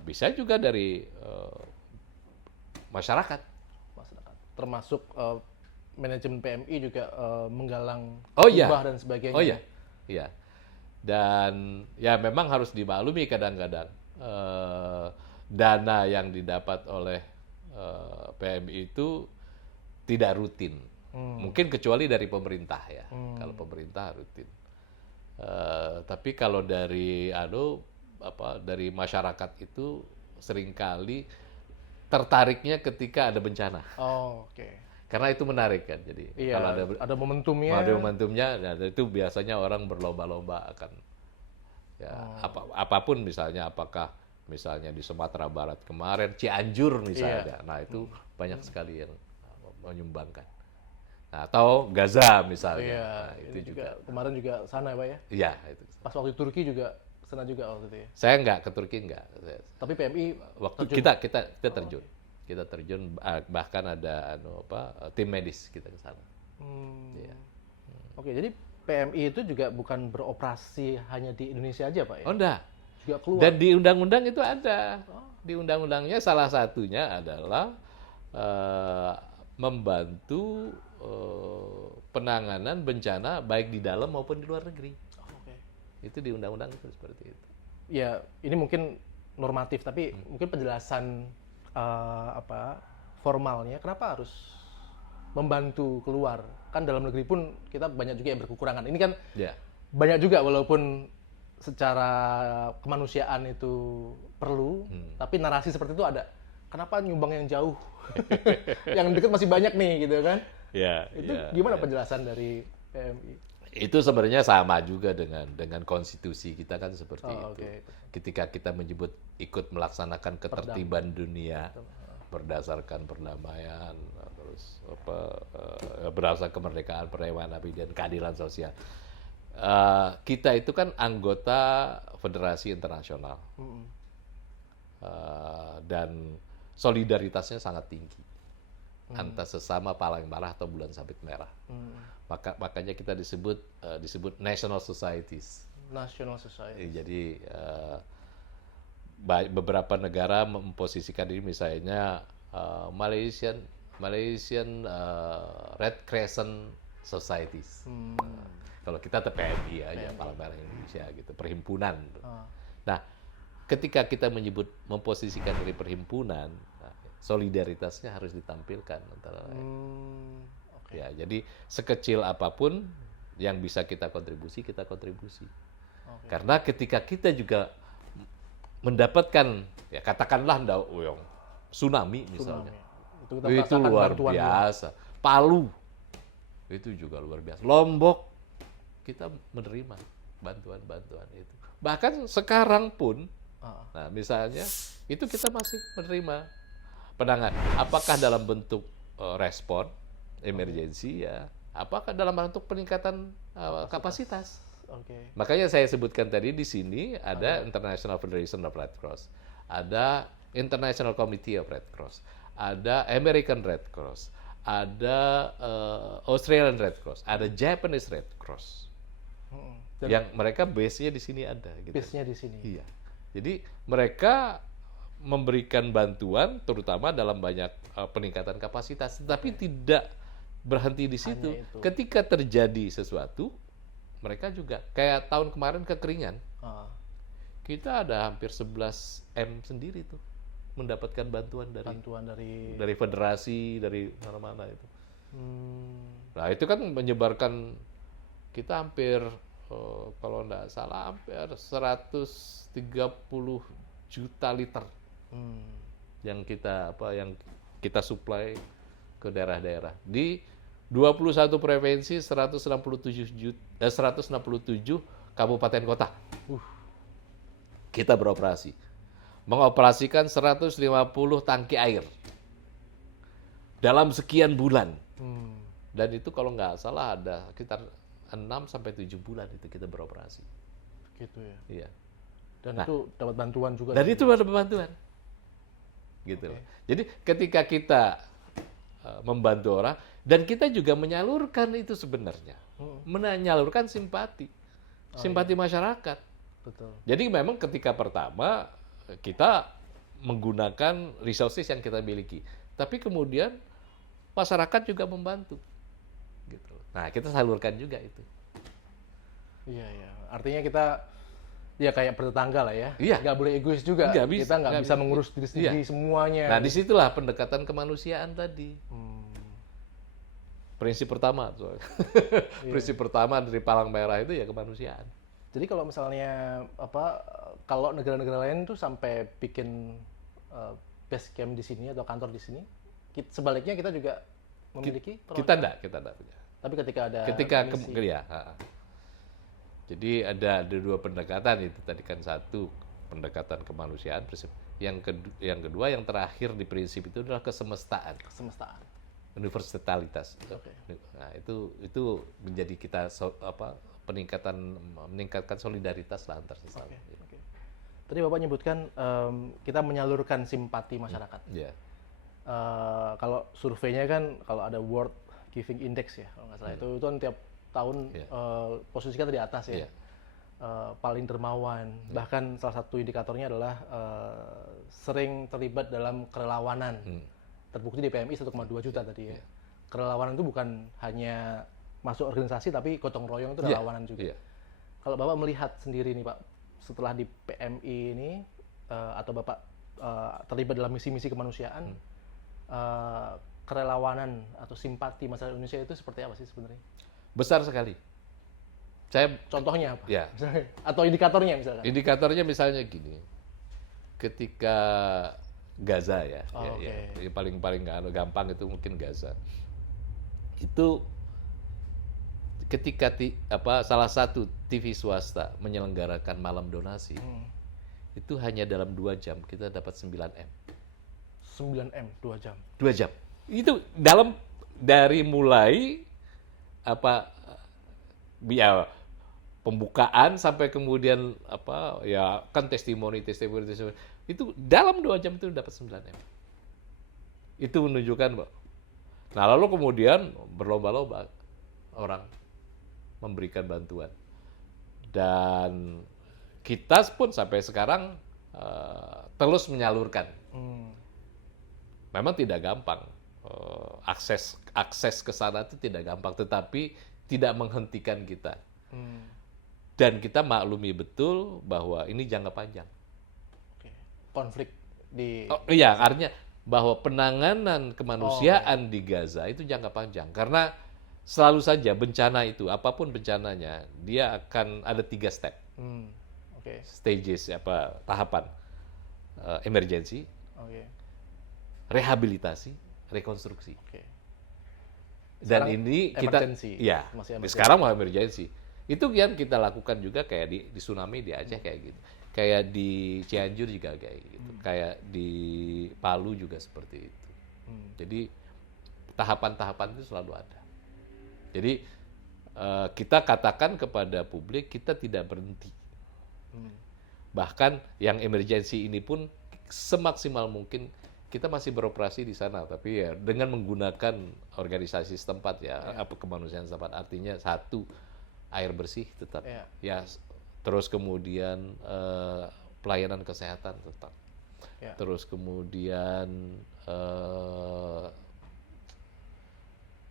bisa juga dari masyarakat. Termasuk manajemen PMI juga menggalang hibah dan sebagainya. Oh iya. Dan ya memang harus dimaklumi kadang-kadang dana yang didapat oleh PMI itu tidak rutin. Mungkin kecuali dari pemerintah ya. Kalau pemerintah rutin. Tapi kalau dari dari masyarakat itu seringkali tertariknya ketika ada bencana. Oh, oke. Karena itu menarik kan. Jadi Iya, kalau ada momentumnya. ada momentumnya, nah, itu biasanya orang berlomba-lomba akan ya apapun misalnya, apakah misalnya di Sumatera Barat kemarin, Cianjur misalnya. Nah, itu banyak sekali yang menyumbangkan. Nah, atau Gaza misalnya. Iya, Nah, ini itu juga. kemarin juga sana Pak ya. Iya, itu. Pas waktu Turki juga sana juga waktu itu ya. Saya nggak ke Turki, nggak. Tapi PMI Waktu kita terjun. Kita terjun, bahkan ada tim medis kita ke sana. Iya. Oke, jadi PMI itu juga bukan beroperasi hanya di Indonesia aja Pak ya? Oh, enggak. Juga keluar. Dan di undang-undang itu ada. Di undang-undangnya salah satunya adalah membantu penanganan bencana baik di dalam maupun di luar negeri. Oke. Itu di undang-undang itu seperti itu. Ya, ini mungkin normatif, tapi mungkin penjelasan formalnya kenapa harus membantu keluar? Kan dalam negeri pun kita banyak juga yang berkekurangan. Ini kan Ya. banyak juga walaupun secara kemanusiaan itu perlu, tapi narasi seperti itu ada. Kenapa nyumbang yang jauh? Yang dekat masih banyak nih gitu kan? Ya. Itu gimana penjelasan dari PMI? Itu sebenarnya sama juga dengan konstitusi kita kan seperti itu. Oke. Ketika kita menyebut ikut melaksanakan ketertiban dunia berdasarkan perdamaian, terus berdasarkan kemerdekaan, dan keadilan sosial. Kita itu kan anggota Federasi Internasional. Dan solidaritasnya sangat tinggi antar sesama palang merah atau bulan sabit merah. Makanya kita disebut national societies. National Society. Jadi beberapa negara memposisikan diri, misalnya Malaysian Red Crescent Societies. Kalau kita PMI aja, Palang Merah Indonesia gitu, perhimpunan. Nah, ketika kita memposisikan diri perhimpunan, solidaritasnya harus ditampilkan antara lain. Ya, jadi sekecil apapun yang bisa kita kontribusi. Karena ketika kita juga mendapatkan, ya katakanlah tsunami misalnya, itu luar biasa. Palu itu juga luar biasa. Lombok kita menerima bantuan itu. Bahkan sekarang pun, nah misalnya itu kita masih menerima penanganan. Apakah dalam bentuk respon emergensi ya? Apakah dalam bentuk peningkatan kapasitas? Oke. Makanya saya sebutkan tadi di sini ada International Federation of Red Cross, ada International Committee of Red Cross, ada American Red Cross, ada Australian Red Cross, ada Japanese Red Cross. Yang mereka base-nya di sini ada. Gitu. Base-nya di sini. Iya. Jadi mereka memberikan bantuan, terutama dalam banyak peningkatan kapasitas, tetapi tidak berhenti di situ. Ketika terjadi sesuatu, mereka juga kayak tahun kemarin kekeringan. Kita ada hampir 11 M sendiri tuh mendapatkan bantuan dari federasi, dari mana-mana itu. Nah, itu kan menyebarkan kita hampir kalau enggak salah hampir 130 juta liter yang kita supply ke daerah-daerah di 21 provinsi, 167 kabupaten kota. Kita beroperasi. Mengoperasikan 150 tangki air dalam sekian bulan. Dan itu kalau nggak salah ada sekitar 6-7 bulan itu kita beroperasi. Gitu ya. Iya. Dan itu dapat bantuan juga. Dan itu ada bantuan. Gitu. Jadi ketika kita membantu orang, dan kita juga menyalurkan itu sebenarnya. Menyalurkan simpati masyarakat. Betul. Jadi memang ketika pertama kita menggunakan resources yang kita miliki, tapi kemudian masyarakat juga membantu. Gitu. Nah, kita salurkan juga itu. Iya, iya. Artinya kita ya kayak bertetangga lah ya. Iya. Nggak boleh egois juga. Kita nggak bisa mengurus diri sendiri semuanya. Nah, disitulah pendekatan kemanusiaan tadi. Prinsip pertama, prinsip pertama dari Palang Merah itu ya kemanusiaan. Jadi kalau misalnya kalau negara-negara lain tuh sampai bikin base camp di sini atau kantor di sini, sebaliknya kita juga memiliki Kita enggak punya. Tapi ketika ada misi, ya. Jadi ada dua pendekatan itu tadi kan, satu pendekatan kemanusiaan, prinsip. Yang kedua yang terakhir di prinsip itu adalah kesemestaan. Universalitas. Oke. Nah, itu menjadi kita meningkatkan solidaritas lah antar sesama. Oke. Tadi Bapak nyebutkan kita menyalurkan simpati masyarakat. Iya. Kalau surveinya kan kalau ada World Giving Index ya kalau nggak salah, itu kan tiap tahun posisi kita di atas ya. Paling dermawan. Bahkan salah satu indikatornya adalah sering terlibat dalam kerelawanan. Terbukti di PMI 1,2 juta tadi ya. Kerelawanan itu bukan hanya masuk organisasi, tapi gotong royong itu relawanan juga. Kalau Bapak melihat sendiri nih Pak, setelah di PMI ini, atau Bapak terlibat dalam misi-misi kemanusiaan, kerelawanan atau simpati masyarakat Indonesia itu seperti apa sih sebenarnya? Besar sekali. Contohnya apa? Ya. Atau indikatornya misalkan? Indikatornya misalnya gini, ketika Gaza ya, yang paling gampang itu mungkin Gaza. Itu ketika salah satu TV swasta menyelenggarakan malam donasi, itu hanya dalam 2 jam kita dapat 9M. 9M, 2 jam. 2 jam. Itu dari mulai pembukaan sampai kemudian kan testimoni itu dalam 2 jam itu dapat 9M. Itu menunjukkan, Mbak. Nah, lalu kemudian berlomba-lomba orang memberikan bantuan. Dan kita pun sampai sekarang terus menyalurkan. Memang tidak gampang. Akses ke sana itu tidak gampang, tetapi tidak menghentikan kita. Dan kita maklumi betul bahwa ini jangka panjang. Konflik di... artinya bahwa penanganan kemanusiaan di Gaza itu jangka panjang. Karena selalu saja bencana itu, apapun bencananya, dia akan ada 3 step. Stages, tahapan. Emergency, rehabilitasi, rekonstruksi. Dan sekarang ini emergency. Sekarang mau emergency. Itu yang kita lakukan juga kayak di tsunami di Aceh kayak gitu. Kayak di Cianjur juga kayak gitu. Kayak di Palu juga seperti itu. Jadi tahapan-tahapan itu selalu ada. Jadi kita katakan kepada publik kita tidak berhenti. Bahkan yang emergency ini pun semaksimal mungkin kita masih beroperasi di sana, tapi ya dengan menggunakan organisasi setempat kemanusiaan setempat. Artinya satu, air bersih tetap, terus kemudian pelayanan kesehatan tetap, terus kemudian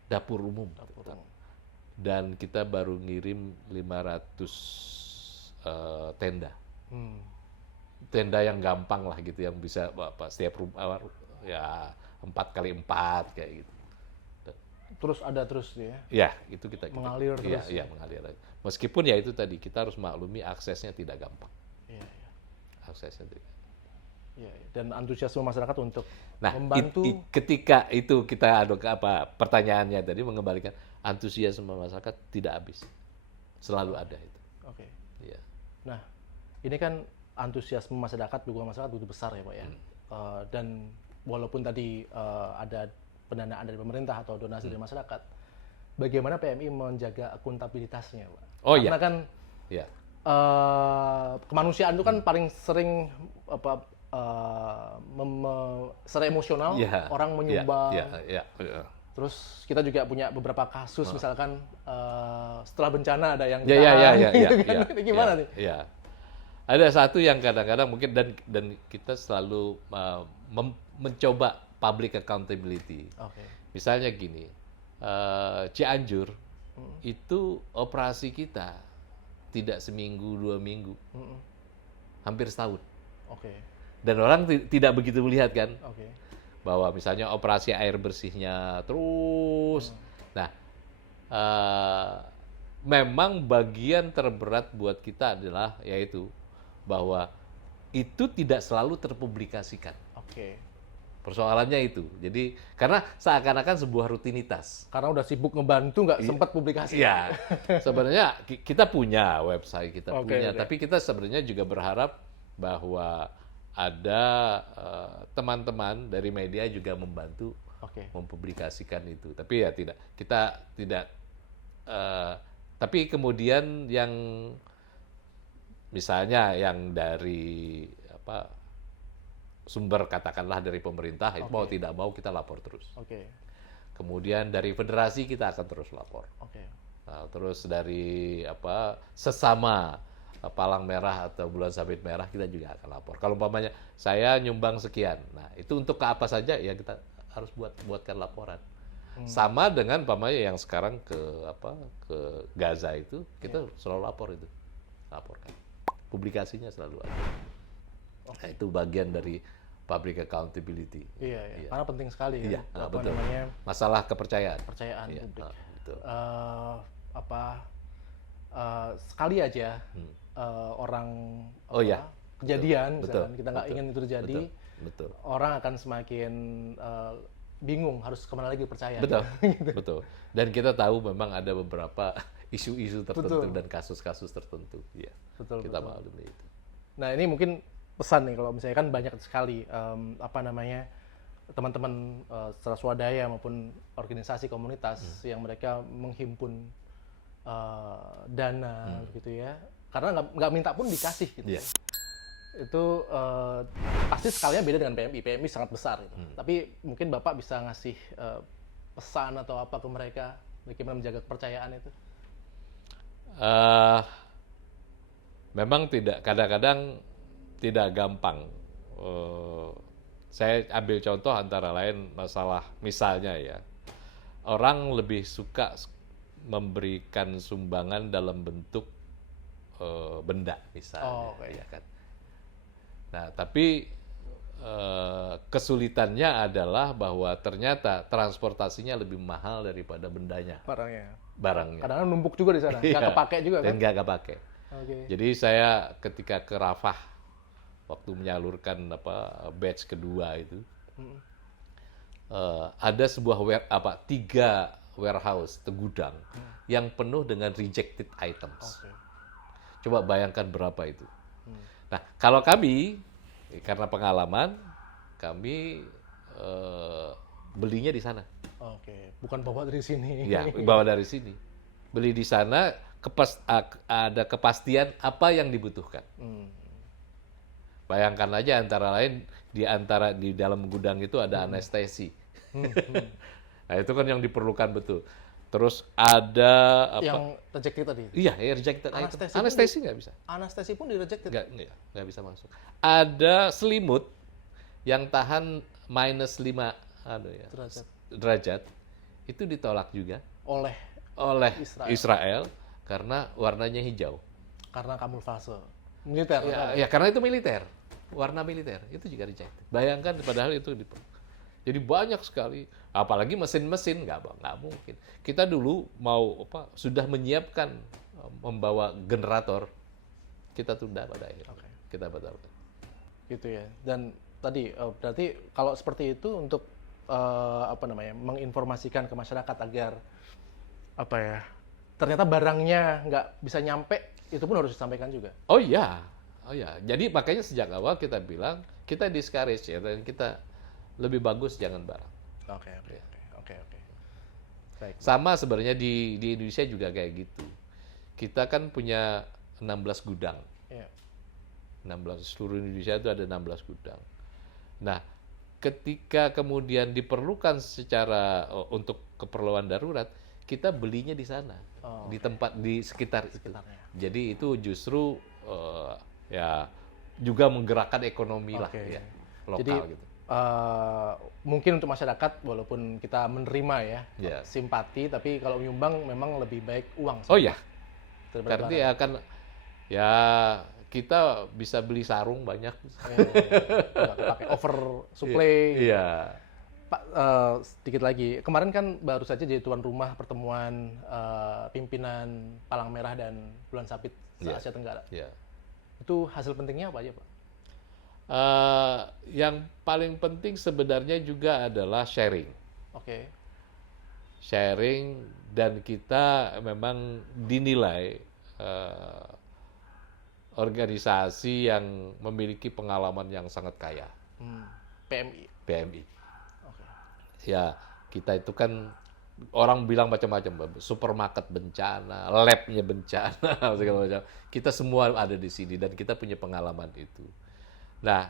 dapur umum tetap. Dan kita baru ngirim 500 tenda. Tenda yang gampang lah gitu, yang bisa setiap rumah 4x4 kayak gitu. Terus ada terus ya? Ya, itu kita mengalir terus. Iya, mengalir. Meskipun ya itu tadi kita harus maklumi aksesnya tidak gampang. Aksesnya tidak. Dan antusiasme masyarakat untuk membantu. Ketika itu kita ada pertanyaannya tadi mengembalikan antusiasme masyarakat tidak habis, selalu ada itu. Nah, ini kan antusiasme masyarakat, dukungan masyarakat begitu besar ya Pak ya. Dan walaupun tadi ada pendanaan dari pemerintah atau donasi dari masyarakat, bagaimana PMI menjaga akuntabilitasnya Pak? Karena kan kemanusiaan itu kan paling sering secara emosional orang menyumbang. Terus kita juga punya beberapa kasus misalkan setelah bencana ada yang gimana nih? Ada satu yang kadang-kadang mungkin dan kita selalu mencoba public accountability. Misalnya gini, Cianjur itu operasi kita tidak seminggu 2 minggu, hampir setahun. Dan orang tidak begitu melihat kan, bahwa misalnya operasi air bersihnya terus Nah, eh, memang bagian terberat buat kita adalah yaitu bahwa itu tidak selalu terpublikasikan. Oke. Persoalannya itu. Jadi karena seakan-akan sebuah rutinitas. Karena udah sibuk ngebantu nggak sempat publikasi. Iya. Sebenarnya kita punya website, kita Oke, punya, oke. tapi kita sebenarnya juga berharap bahwa ada teman-teman dari media juga membantu Oke. mempublikasikan itu. Tapi ya kita tidak. Tapi kemudian yang misalnya yang dari apa sumber katakanlah dari pemerintah itu mau tidak mau kita lapor terus. Oke. Kemudian dari federasi kita akan terus lapor. Oke. Nah, terus dari apa sesama palang merah atau bulan sabit merah kita juga akan lapor. Kalau umpamanya saya nyumbang sekian, nah itu untuk ke apa saja ya kita harus buatkan laporan. Sama dengan umpamanya yang sekarang ke Gaza itu kita selalu laporkan. Publikasinya selalu ada. Nah, itu bagian dari public accountability. Iya, iya. Karena penting sekali kan. Iya, Apa betul. namanya Masalah kepercayaan. kepercayaan Iya, publik. betul. Sekali aja orang Oh, iya. kejadian, Betul, misalkan kita nggak betul, ingin itu terjadi, Betul. orang akan semakin bingung harus kemana lagi percaya. Betul. Betul. Dan kita tahu memang ada beberapa isu-isu tertentu Betul. dan kasus-kasus tertentu. Iya. Betul, Kita betul. maklumi itu. Nah ini mungkin pesan nih kalau misalnya kan banyak sekali teman-teman secara swadaya maupun organisasi komunitas yang mereka menghimpun dana gitu ya, karena nggak minta pun dikasih gitu. Iya. Itu pasti skala beda dengan PMI. PMI sangat besar gitu. Tapi mungkin Bapak bisa ngasih pesan atau apa ke mereka bagaimana menjaga kepercayaan itu. Memang kadang-kadang tidak gampang. Saya ambil contoh antara lain masalah misalnya ya, orang lebih suka memberikan sumbangan dalam bentuk benda misalnya, Oke. ya kan. Nah, tapi kesulitannya adalah bahwa ternyata transportasinya lebih mahal daripada bendanya, Barangnya. barangnya. Kadang-kadang numpuk juga di sana, nggak Iya. kepake juga kan. Dan nggak kepake. Oke. Jadi saya ketika ke Rafah waktu menyalurkan batch kedua itu ada sebuah 3 warehouse gudang yang penuh dengan rejected items. Oke. Coba bayangkan berapa itu. Nah, kalau kami karena pengalaman kami belinya di sana. Oke, bukan bawa dari sini. Ya, bawa dari sini. Beli di sana ada kepastian apa yang dibutuhkan. Bayangkan aja antara lain di dalam gudang itu ada anestesi. Nah, itu kan yang diperlukan betul. Terus ada Yang rejected tadi. Iya, rejected item. Anestesi pun Anestesi nggak bisa. Anestesi pun di rejected. Nggak bisa masuk. Ada selimut yang tahan -5 derajat. Itu ditolak juga Oleh oleh Israel. Israel karena warnanya hijau. karena kamuflase militer. Ya karena itu militer, warna militer itu juga rejected. Bayangkan padahal itu jadi banyak sekali, apalagi mesin-mesin nggak mungkin. Kita dulu sudah menyiapkan membawa generator, kita tunda pada akhirnya. Kita batalkan. Gitu ya. Dan tadi berarti kalau seperti itu untuk menginformasikan ke masyarakat agar ternyata barangnya nggak bisa nyampe, itu pun harus disampaikan juga. Oh iya. Jadi makanya sejak awal kita bilang kita discourage ya, dan kita lebih bagus jangan barang. Oke. Baik. Sama sebenarnya di Indonesia juga kayak gitu. Kita kan punya 16 gudang. Iya. 16 seluruh Indonesia itu ada 16 gudang. Nah, ketika kemudian diperlukan secara untuk keperluan darurat, kita belinya di sana, di tempat di sekitar itu. Jadi itu justru ya juga menggerakkan ekonomi lah ya, lokal. Jadi, gitu. Mungkin untuk masyarakat walaupun kita menerima ya Ya. simpati, tapi kalau menyumbang memang lebih baik uang. Oh ya, daripada berarti akan ya kita bisa beli sarung banyak. nggak pakai over supply. Iya. Pak, sedikit lagi. Kemarin kan baru saja jadi tuan rumah pertemuan pimpinan Palang Merah dan Bulan Sabit Iya. se-Asia Tenggara. Ya. Itu hasil pentingnya apa aja, Pak? Yang paling penting sebenarnya juga adalah sharing. Oke. Sharing dan kita memang dinilai organisasi yang memiliki pengalaman yang sangat kaya, PMI. PMI. Oke. Ya, kita itu kan orang bilang macam-macam, supermarket bencana, labnya bencana, segala macam. Kita semua ada di sini dan kita punya pengalaman itu. Nah,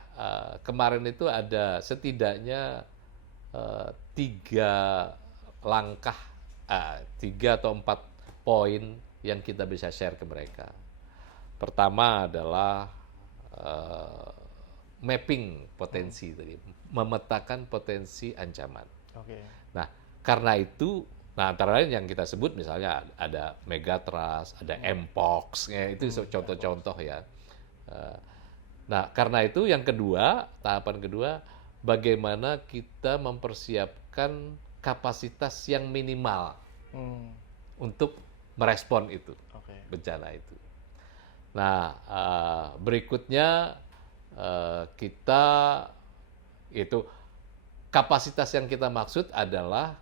kemarin itu ada setidaknya 3 langkah, 3 atau 4 poin yang kita bisa share ke mereka. Pertama adalah mapping potensi tadi, memetakan potensi ancaman. Oke. Nah, karena itu, nah antara lain yang kita sebut misalnya ada Megatrust, ada Mpox, ya, itu contoh-contoh ya. Nah, karena itu yang kedua, tahapan kedua, bagaimana kita mempersiapkan kapasitas yang minimal untuk merespon itu, Oke. bencana itu. Nah, berikutnya kita itu kapasitas yang kita maksud adalah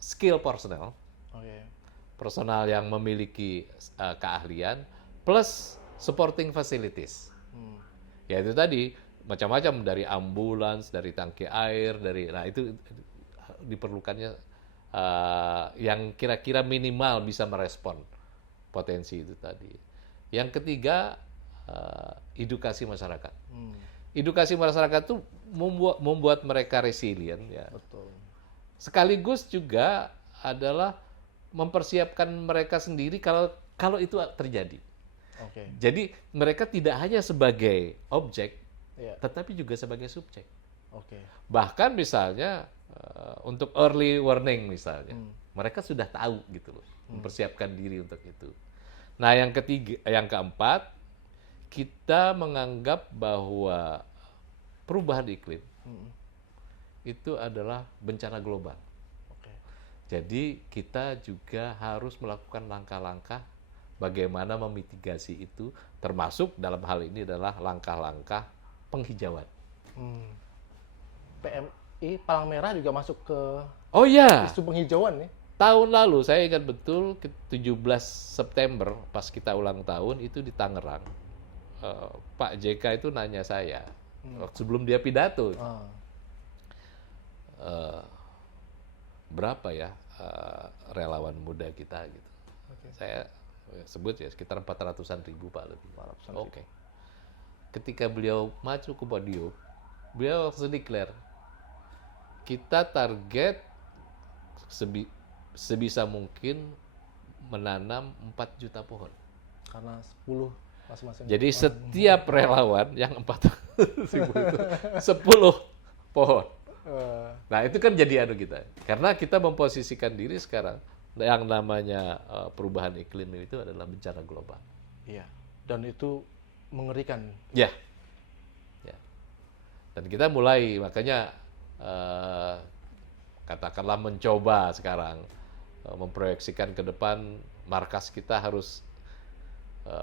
skill personel, Oke. personal yang memiliki keahlian plus supporting facilities. Ya itu tadi macam-macam dari ambulans, dari tangki air, nah itu diperlukannya yang kira-kira minimal bisa merespon potensi itu tadi. Yang ketiga, edukasi masyarakat. Edukasi masyarakat itu membuat mereka resilient ya. Betul. Sekaligus juga adalah mempersiapkan mereka sendiri kalau itu terjadi. Oke. Jadi mereka tidak hanya sebagai objek, Iya. tetapi juga sebagai subjek. Oke. Bahkan misalnya untuk early warning misalnya, mereka sudah tahu gitu loh, mempersiapkan diri untuk itu. Nah, yang keempat, kita menganggap bahwa perubahan iklim itu adalah bencana global. Oke. Jadi kita juga harus melakukan langkah-langkah bagaimana memitigasi itu, termasuk dalam hal ini adalah langkah-langkah penghijauan. PMI Palang Merah juga masuk ke Oh ya, isu penghijauan ya? tahun lalu saya ingat betul 17 September pas kita ulang tahun itu di Tangerang. Pak JK itu nanya saya sebelum dia pidato. Berapa ya relawan muda kita gitu. Saya sebut ya sekitar 400-an ribu Pak lebih. Oke. Ketika beliau maju ke podium, beliau langsung declare kita target sebisa mungkin menanam 4 juta pohon. Karena 10 masing-masing. Jadi setiap relawan yang 400 ribu itu 10 pohon. Nah itu kan jadi anu kita. Karena kita memposisikan diri sekarang yang namanya perubahan iklim itu adalah bencana global. Iya. Dan itu mengerikan. Ya. Ya. Dan kita mulai makanya katakanlah mencoba sekarang memproyeksikan ke depan markas kita harus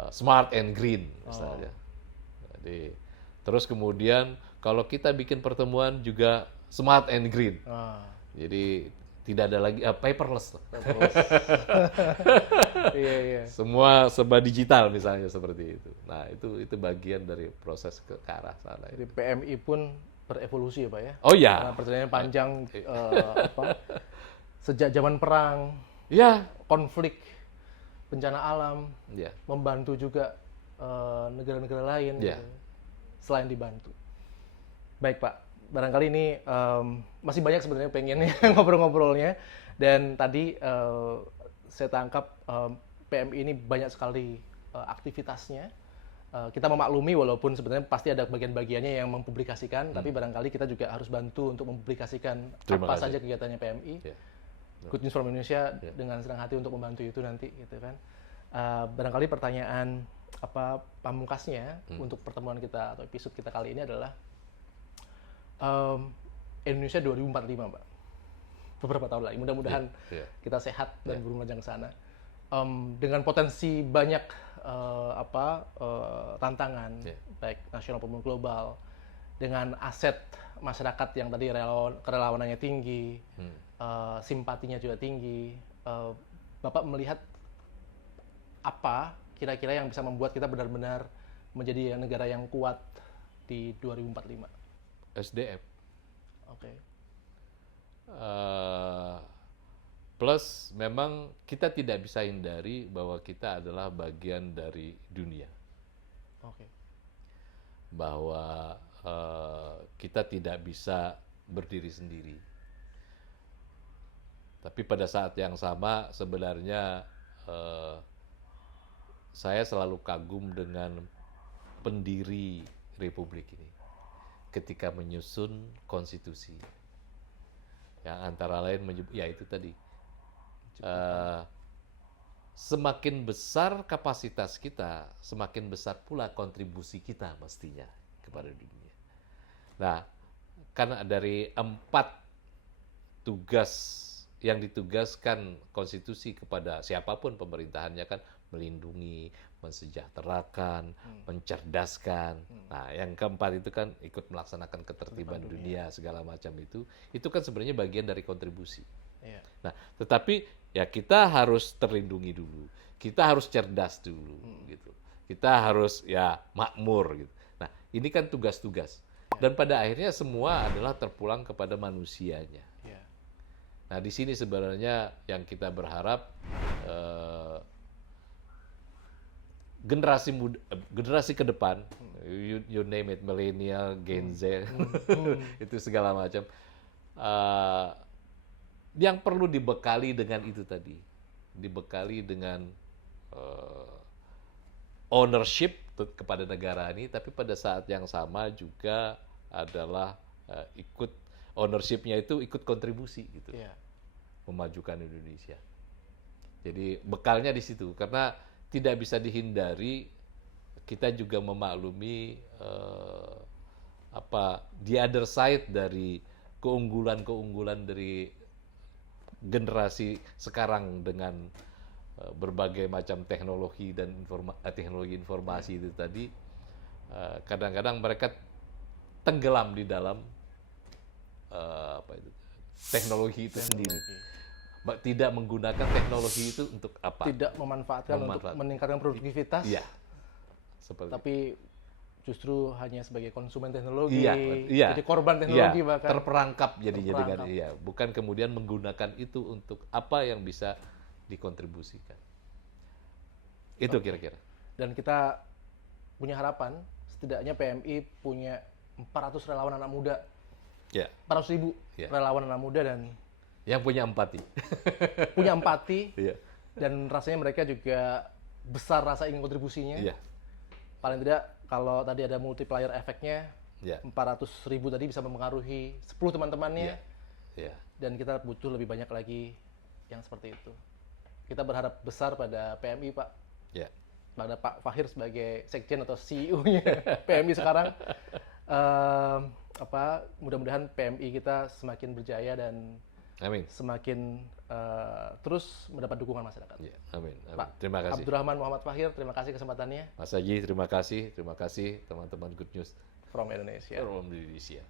smart and green misalnya. Jadi terus kemudian kalau kita bikin pertemuan juga smart and green. Jadi tidak ada lagi paperless. Iya. Semua serba digital misalnya seperti itu. Nah, itu bagian dari proses ke arah sana. Jadi PMI pun berevolusi ya, Pak ya. Oh ya. Karena perjalanannya panjang sejak zaman perang, ya, konflik, bencana alam, ya, membantu juga negara-negara lain ya, gitu, selain dibantu. Baik Pak, barangkali ini masih banyak sebenarnya pengennya ngobrol-ngobrolnya, dan tadi saya tangkap PMI ini banyak sekali aktivitasnya. Kita memaklumi walaupun sebenarnya pasti ada bagian-bagiannya yang mempublikasikan, tapi barangkali kita juga harus bantu untuk mempublikasikan apa saja kegiatannya PMI. Good News from Indonesia dengan senang hati untuk membantu itu nanti, gitu kan. Barangkali pertanyaan pamungkasnya untuk pertemuan kita atau episode kita kali ini adalah Indonesia 2045, Pak. Beberapa tahun lagi. Mudah-mudahan Iya. kita sehat dan bermajang ke sana. Dengan potensi banyak tantangan, baik nasional maupun global, dengan aset masyarakat yang tadi kerelawanannya tinggi, simpatinya juga tinggi. Bapak melihat apa kira-kira yang bisa membuat kita benar-benar menjadi negara yang kuat di 2045? SDM. Oke. Plus memang kita tidak bisa hindari bahwa kita adalah bagian dari dunia. Oke. Bahwa kita tidak bisa berdiri sendiri. Tapi pada saat yang sama sebenarnya saya selalu kagum dengan pendiri Republik ini ketika menyusun konstitusi. Yang antara lain ya itu tadi. Semakin besar kapasitas kita, semakin besar pula kontribusi kita mestinya kepada dunia. Nah, karena dari 4 tugas yang ditugaskan konstitusi kepada siapapun pemerintahannya kan melindungi, mensejahterakan, mencerdaskan. Nah, yang keempat itu kan ikut melaksanakan ketertiban dunia segala macam itu kan sebenarnya bagian dari kontribusi. Iya. Nah, tetapi ya kita harus terlindungi dulu, kita harus cerdas dulu, gitu. Kita harus ya makmur, gitu. Nah, ini kan tugas-tugas. Dan pada akhirnya semua adalah terpulang kepada manusianya. Iya. Nah, di sini sebenarnya yang kita berharap generasi ke depan, you name it, milenial, Gen Z, itu segala macam, yang perlu dibekali dengan itu tadi, dibekali dengan ownership kepada negara ini, tapi pada saat yang sama juga adalah ikut ownership-nya itu ikut kontribusi gitu, Iya. memajukan Indonesia. Jadi bekalnya di situ, karena tidak bisa dihindari kita juga memaklumi the other side dari keunggulan-keunggulan dari generasi sekarang dengan berbagai macam teknologi dan teknologi informasi itu tadi. Kadang-kadang mereka tenggelam di dalam teknologi itu sendiri. Tidak menggunakan teknologi itu untuk apa? Tidak memanfaatkan untuk meningkatkan produktivitas. Iya. Seperti tapi justru hanya sebagai konsumen teknologi, iya. jadi korban teknologi Iya, bahkan. terperangkap jadinya dengan iya, bukan kemudian menggunakan itu untuk apa yang bisa dikontribusikan. Itu kira-kira. Dan kita punya harapan, setidaknya PMI punya 400 relawan anak muda. Ya. 400.000 Ya. relawan anak muda dan Yang punya empati. punya empati. Iya. Dan rasanya mereka juga besar rasa ingin kontribusinya. Iya. Paling tidak kalau tadi ada multiplier efeknya, Iya. 400.000 tadi bisa mempengaruhi 10 teman-temannya. Iya. Dan kita butuh lebih banyak lagi yang seperti itu. Kita berharap besar pada PMI, Pak. Iya. Pada Pak Fahir sebagai sekjen atau CEO-nya PMI sekarang. Mudah-mudahan PMI kita semakin berjaya dan Amin. semakin terus mendapat dukungan masyarakat. Ya, amin. Pak Terima kasih. Abdurrahman Muhammad Fahir, terima kasih kesempatannya Mas Haji, terima kasih. Terima kasih teman-teman Good News from Indonesia. from Indonesia.